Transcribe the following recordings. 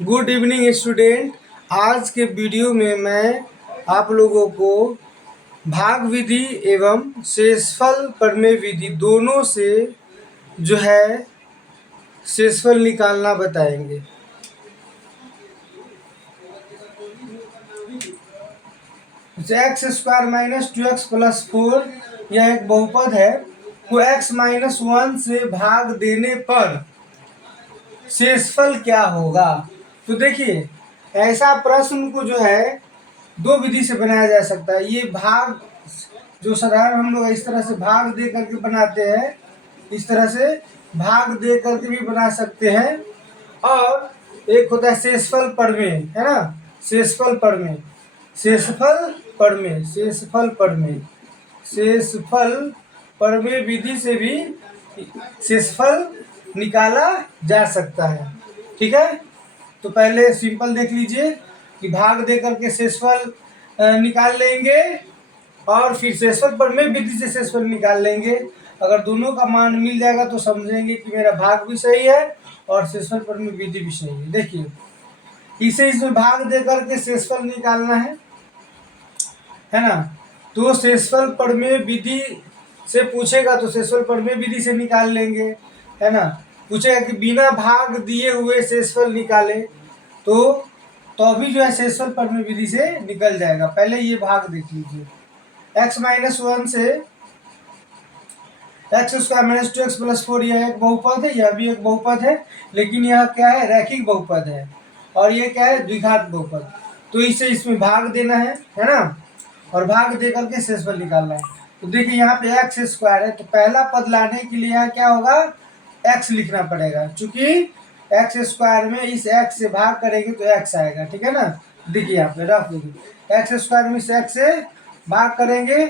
Good evening student. आज के video में मैं आप लोगों को भाग विधि एवं शेषफल प्रमेय विधि दोनों से जो है शेषफल निकालना बताएंगे। X square minus 2x plus 4 यह एक बहुपद है को x माइनस 1 से भाग देने पर शेषफल क्या होगा। तो देखिए, ऐसा प्रश्न को जो है दो विधि से बनाया जा सकता है। ये भाग जो साधारण हम लोग इस तरह से भाग दे करके बनाते हैं, इस तरह से भाग दे करके भी बना सकते हैं। और एक होता है शेषफल प्रमेय, है ना, शेषफल प्रमेय, शेषफल प्रमेय, शेषफल प्रमेय, शेषफल प्रमेय विधि से भी शेषफल निकाला जा सकता है। ठीक है, तो पहले सिंपल देख लीजिए कि भाग दे करके शेषफल निकाल लेंगे और फिर शेषफल प्रमेय विधि से शेषफल निकाल लेंगे। अगर दोनों का मान मिल जाएगा तो समझेंगे कि मेरा भाग भी सही है और शेषफल प्रमेय विधि भी सही है। देखिए, इसे इसमें भाग दे करके शेषफल निकालना है ना। तो शेषफल प्रमेय विधि से पूछेगा तो शेषफल प्रमेय विधि से निकाल लेंगे, है ना। पूछेगा कि बिना भाग दिए हुए शेषफल निकाले तो अभी जो है शेषफल प्रमेय विधि से निकल जाएगा। पहले ये भाग देख लीजिए, x माइनस 1 से x square minus 2x plus 4 यह एक बहुपद है, यह भी एक बहुपद है, लेकिन यह क्या है, रैखिक बहुपद है। और ये क्या है, द्विघात बहुपद। तो इसे इसमें भाग देना है ना, और भाग दे करके शेषफल निकालना है। तो देखिए यहाँ पे एक्स स्क्वायर है, तो पहला पद लाने के लिए यहाँ क्या होगा, एक्स लिखना पड़ेगा। चूंकि एक्स स्क्वायर में इस एक्स से भाग करेंगे तो एक्स आएगा, ठीक है ना। देखिए यहाँ पे रफ देखिए, एक्स स्क्वायर में इस एक्स से भाग करेंगे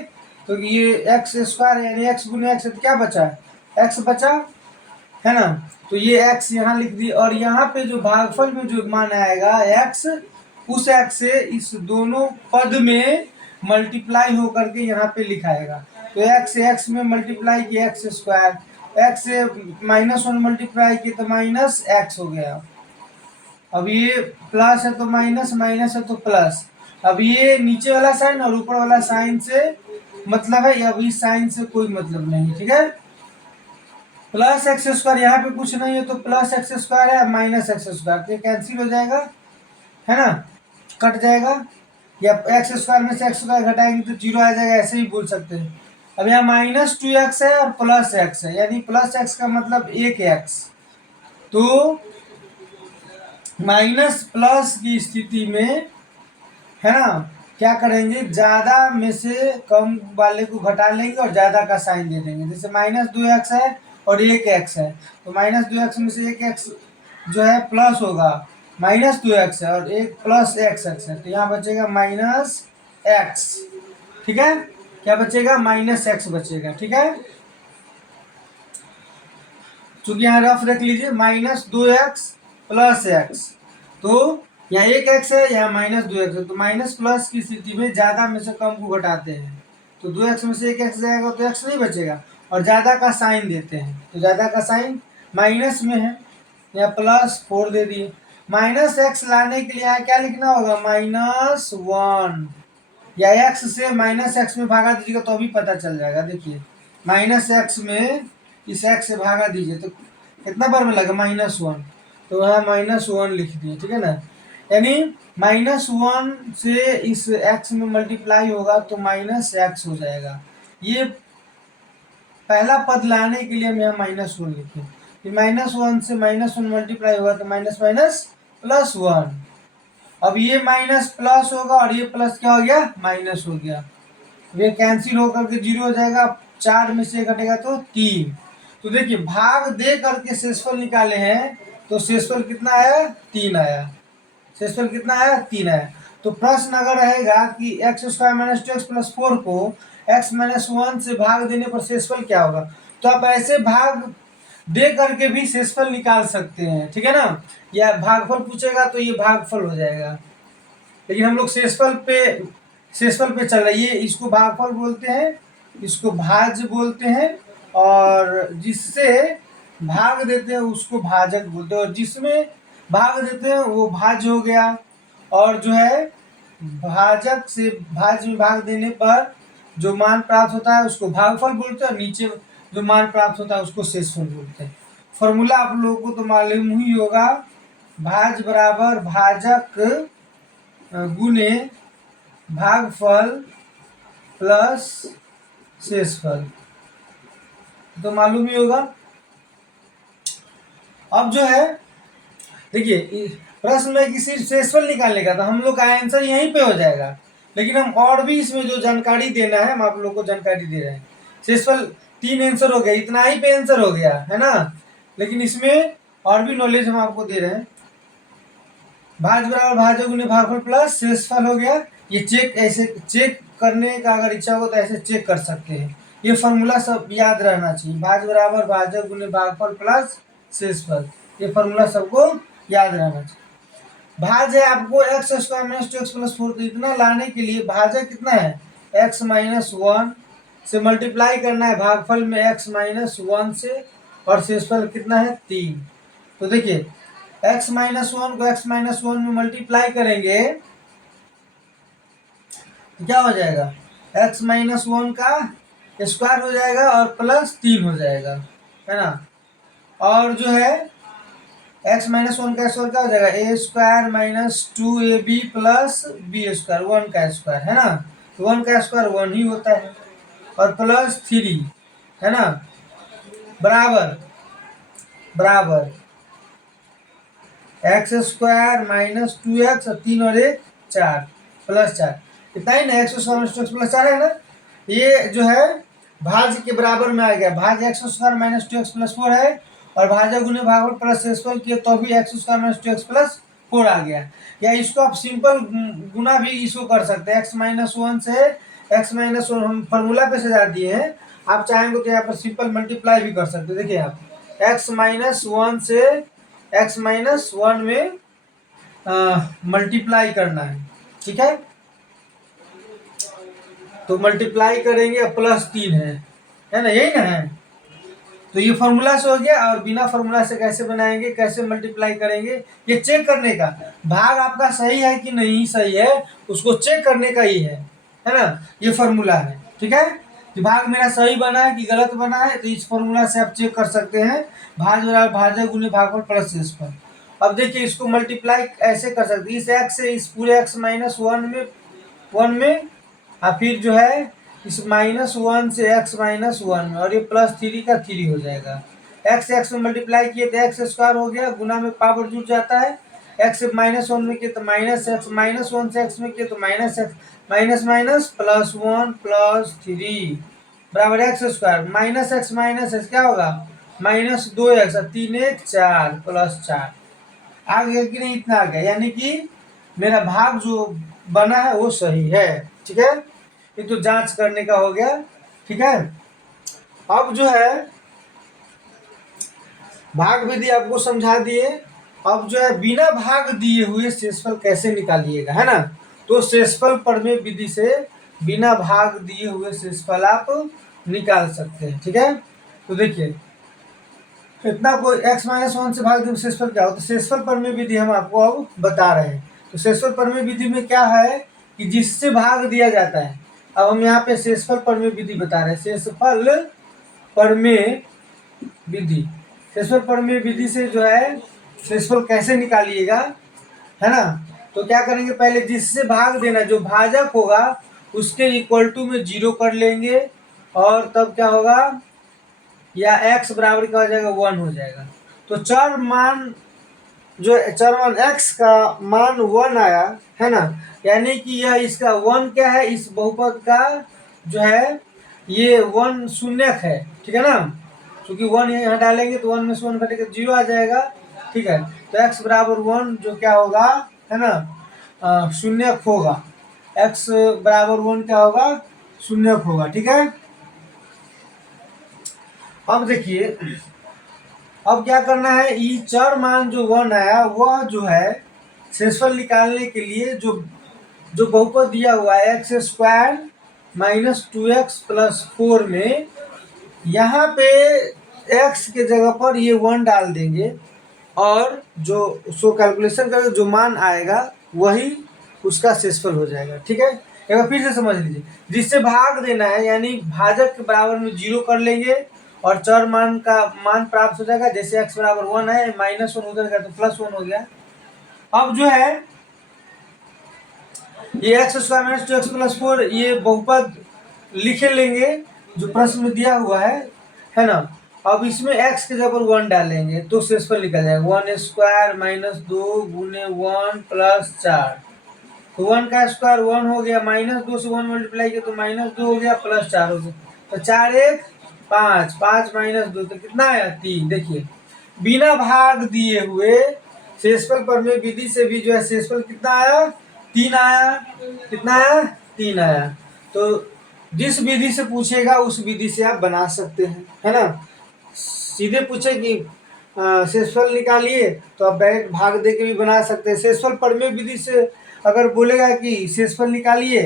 तो ये एक्स स्क्वायर यानी एक्स गुने एक्स, तो क्या बचा, एक्स बचा, है ना। तो ये एक्स यहाँ लिख दी, और यहाँ पे जो भागफल में जो मान आएगा एक्स, उस एक्स से इस दोनों पद में मल्टीप्लाई होकर के यहाँ पे लिखाएगा। तो एक्स में मल्टीप्लाई किया एक्स स्क्वायर, एक्स से माइनस 1 मल्टीप्लाई किया तो माइनस एक्स हो गया। अब ये प्लस है तो माइनस, माइनस है तो प्लस। अब ये नीचे वाला साइन और ऊपर वाला साइन से मतलब है, अब इस साइन से कोई मतलब नहीं, ठीक है। प्लस एक्स स्क्वायर यहाँ पे कुछ नहीं है तो प्लस एक्स स्क्वायर है, माइनस एक्स स्क्वायर, तो कैंसिल हो जाएगा, है ना, कट जाएगा। या एक्स स्क्वायर में से एक्स स्क्वायर घटाएंगे तो जीरो आ जाएगा, ऐसे ही बोल सकते हैं। अब यहाँ माइनस 2x है और प्लस एक्स है, यानी प्लस एक्स का मतलब एक एक्स। तो माइनस प्लस की स्थिति में, है ना, क्या करेंगे, ज्यादा में से कम वाले को घटा लेंगे और ज्यादा का साइन दे देंगे। जैसे माइनस 2x है और एक एक्स है, तो माइनस 2x में से एक एक्स जो है प्लस होगा, माइनस 2x है और एक प्लस एक्स है, तो यहाँ बचेगा माइनस एक्स, ठीक है। क्या बचेगा, माइनस एक्स बचेगा, ठीक है। चूंकि यहाँ रफ रख लीजिए, माइनस 2x प्लस एक्स, तो यहाँ एक एक्स है, यहाँ माइनस 2x है, तो माइनस प्लस की स्थिति में ज्यादा में से कम को घटाते हैं, तो 2x में से एक एक्स जाएगा तो एक्स नहीं बचेगा, और ज्यादा का साइन देते हैं, तो ज्यादा का साइन माइनस में है, या प्लस 4 दे दिए। माइनस एक्स लाने के लिए यहाँ क्या लिखना होगा, माइनस 1, या एक्स से माइनस एक्स में भागा दीजिएगा तो अभी पता चल जाएगा। देखिए, माइनस एक्स में इस एक्स से भागा दीजिए तो कितना बार में लगा, माइनस 1, तो यहाँ माइनस 1 लिख दिए, ठीक है ना। यानी माइनस 1 से इस एक्स में मल्टीप्लाई होगा तो माइनस एक्स हो जाएगा। ये पहला पद लाने के लिए हम यहाँ माइनस 1 लिखे, कि माइनस 1 से माइनस 1 मल्टीप्लाई होगा तो माइनस माइनस प्लस 1। अब ये माइनस प्लस होगा और ये प्लस क्या हो गया, माइनस हो गया, ये कैंसिल होकर के जीरो हो जाएगा, 4 में से घटेगा तो 3। तो देखिए, भाग दे करके शेषफल निकाले हैं तो शेषफल कितना आया, 3 आया, शेषफल कितना आया, 3 आया। तो प्रश्न अगर रहेगा कि x square minus 2x plus 4 को x माइनस 1 से भाग देने पर शेषफल क्या होगा, तो आप ऐसे भाग दे करके भी शेषफल निकाल सकते हैं, ठीक है ना। या भागफल पूछेगा तो ये भागफल हो जाएगा, लेकिन हम लोग शेषफल पे चल रही है। इसको भागफल बोलते हैं, इसको भाज्य बोलते हैं, और जिससे भाग देते हैं उसको भाजक बोलते हैं, और जिसमें भाग देते हैं वो भाज्य हो गया, और जो है भाजक से भाज्य में भाग देने पर जो मान प्राप्त होता है उसको भागफल बोलते हैं, और नीचे जो मान प्राप्त होता है उसको शेषफल बोलते हैं। फॉर्मूला आप लोगों को तो मालूम ही होगा, भाज्य बराबर भाजक गुने भागफल प्लस शेषफल, तो मालूम ही होगा। अब जो है देखिए प्रश्न में किसी शेषफल निकालने का, तो हम लोग का आंसर यहीं पे हो जाएगा, लेकिन हम और भी इसमें जो जानकारी देना है हम आप लोग को जानकारी दे रहे हैं। शेषफल 3 आंसर हो गया, इतना ही पे आंसर हो गया है ना, लेकिन इसमें और भी नॉलेज हम आपको दे रहे हैं। भाज्य बराबर भाजक गुने भागफल प्लस शेषफल हो गया। ये चेक ऐसे चेक करने का अगर इच्छा हो तो ऐसे चेक कर सकते हैं। ये फॉर्मूला सब याद रहना चाहिए, भाज्य बराबर भाजक गुने भागफल प्लस शेषफल, ये फॉर्मूला सबको याद रहना चाहिए। भाज्य है आपको x square minus 2x plus 4, तो इतना लाने के लिए भाज्य कितना है x माइनस 1 से मल्टीप्लाई करना है भागफल में x माइनस 1 से, और शेषफल कितना है 3। तो देखिए x माइनस 1 को x माइनस 1 में मल्टीप्लाई करेंगे तो क्या हो जाएगा, x माइनस 1 का स्क्वायर हो जाएगा और प्लस 3 हो जाएगा, है ना। और जो है x माइनस 1 का स्क्वायर क्या हो जाएगा, A square minus 2ab plus B square, 1 का स्क्वायर, है ना। तो 1 का स्क्वायर 1 ही होता है, और प्लस 3, है ना, बराबर बराबर एक्स स्क्वायर माइनस 2x और 3 और 1 4 प्लस 4, कितना ही ना, x square minus 2x plus 4 है ना। ये जो है भाज्य के बराबर में आ गया, भाज्य x square minus 2x plus 4 है, और भाज्य गुने भागफल प्लस शेषफल किए तो भी x square minus 2x plus 4 आ गया। या इसको आप सिंपल गुना भी इसको कर सकते हैं, एक्स माइनस 1 से एक्स माइनस 1 हम फॉर्मूला पे सजा दिए हैं, आप चाहेंगे तो यहाँ पर सिंपल मल्टीप्लाई भी कर सकते हैं। देखिए आप एक्स माइनस 1 से एक्स माइनस 1 में मल्टीप्लाई करना है, ठीक है। तो मल्टीप्लाई करेंगे प्लस 3 है ना, यही ना है। तो ये फॉर्मूला से हो गया, और बिना फॉर्मूला से कैसे बनाएंगे, कैसे मल्टीप्लाई करेंगे, ये चेक करने का, भाग आपका सही है कि नहीं सही है उसको चेक करने का ही है ना। ये फॉर्मूला है, ठीक है, कि भाग मेरा सही बना है कि गलत बना है, तो इस फॉर्मूला से आप चेक कर सकते हैं। भाज्य बराबर भाजक गुने भागफल प्लस शेषफल। अब देखिए इसको मल्टीप्लाई ऐसे कर सकते हैं, इस एक्स से इस पूरे एक्स माइनस 1 में, और फिर जो है इस माइनस 1 से x माइनस 1 में, और ये प्लस 3 का 3 हो जाएगा। x में मल्टीप्लाई किए तो एक्स स्क्वायर हो गया, गुना में पावर जुड़ जाता है, x से माइनस 1 में किए तो माइनस एक्स, माइनस 1 से x में किए तो minus x, minus minus plus 1 plus 3 बराबर एक्स स्क्वायर माइनस एक्स क्या होगा, माइनस 2x, 3 1 4 प्लस 4 आ गया कि नहीं, इतना आ गया, यानी कि मेरा भाग जो बना है वो सही है, ठीक है। ये तो जांच करने का हो गया, ठीक है। अब जो है भाग विधि आपको समझा दिए, अब जो है बिना भाग दिए हुए शेषफल कैसे निकालिएगा, है ना। तो शेषफल प्रमेय विधि से बिना भाग दिए हुए शेषफल आप निकाल सकते हैं, ठीक है। तो देखिए इतना कोई x माइनस 1 से भाग दिए शेषफल क्या हो, तो शेषफल प्रमेय विधि हम आपको अब बता रहे हैं। तो शेषफल प्रमेय विधि में क्या है कि जिससे भाग दिया जाता है, अब हम यहाँ पे शेषफल प्रमेय विधि बता रहे हैं। शेषफल प्रमेय विधि, शेषफल प्रमेय विधि से जो है शेषफल कैसे निकालिएगा, है ना। तो क्या करेंगे, पहले जिससे भाग देना जो भाजक होगा उसके इक्वल टू में 0 कर लेंगे, और तब क्या होगा, या x बराबर क्या हो जाएगा 1 हो जाएगा। तो चर मान x का मान 1 आया, है ना, यानी कि यह इसका 1 क्या है, इस बहुपद का जो है ये 1 शून्यक है, ठीक है ना, क्योंकि 1 यहाँ डालेंगे तो 1 में से 1 घटेगा 0 आ जाएगा, ठीक है। तो x बराबर 1 जो क्या होगा, है ना, शून्यक होगा, x बराबर 1 क्या होगा, शून्यक होगा, ठीक है। अब देखिए अब क्या करना है, ये चर मान जो 1 आया वह जो है शेषफल निकालने के लिए जो बहुपद दिया हुआ है x square minus 2x plus 4 में, यहाँ पे x के जगह पर ये 1 डाल देंगे, और जो उसको कैलकुलेशन करके जो मान आएगा वही उसका शेषफल हो जाएगा। ठीक है, एक बार फिर से समझ लीजिए, जिससे भाग देना है यानी भाजक के बराबर में 0 कर लेंगे और चर मान का मान प्राप्त हो जाएगा। जैसे x बराबर 1 है, -1 उधर गया तो +1 हो गया। अब जो है ये x² - 2x + 4 ये बहुपद लिख लेंगे जो प्रश्न में दिया हुआ है ना। अब इसमें x के जगह 1 डालेंगे तो शेषफल निकल जाएगा 1² - 2 गुने 1 + 4। तो 1 का स्क्वायर 1 हो गया, -2 से 1 मल्टीप्लाई किया तो -2 हो गया, +4 हो गया। तो 4 1 5, 5 - 2 तो कितना आया 3। देखिए बिना भाग दिए हुए शेषफल प्रमेय विधि से भी जो है शेषफल कितना आया 3 आया। कितना आया 3 आया। तो जिस विधि से पूछेगा उस विधि से आप बना सकते हैं, है ना। सीधे पूछे कि शेषफल निकालिए तो आप डायरेक्ट भाग दे के भी बना सकते हैं। शेषफल प्रमेय विधि से अगर बोलेगा कि शेषफल निकालिए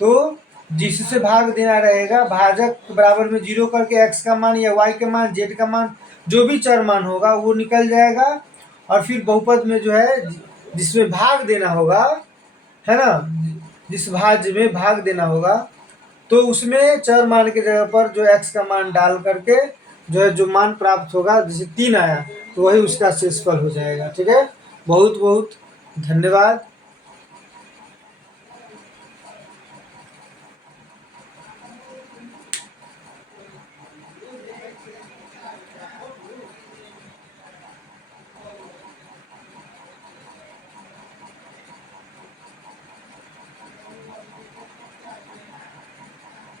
तो जिससे भाग देना रहेगा भाजक बराबर में 0 करके x का मान या y का मान z का मान जो भी चर मान होगा वो निकल जाएगा। और फिर बहुपद में जो है जिसमें भाग देना होगा, है ना, जिस भाज्य में भाग देना होगा तो उसमें चर मान के जगह पर जो x का मान डाल करके जो है जो मान प्राप्त होगा, जैसे 3 आया तो वही उसका शेषफल हो जाएगा। ठीक है, बहुत बहुत धन्यवाद।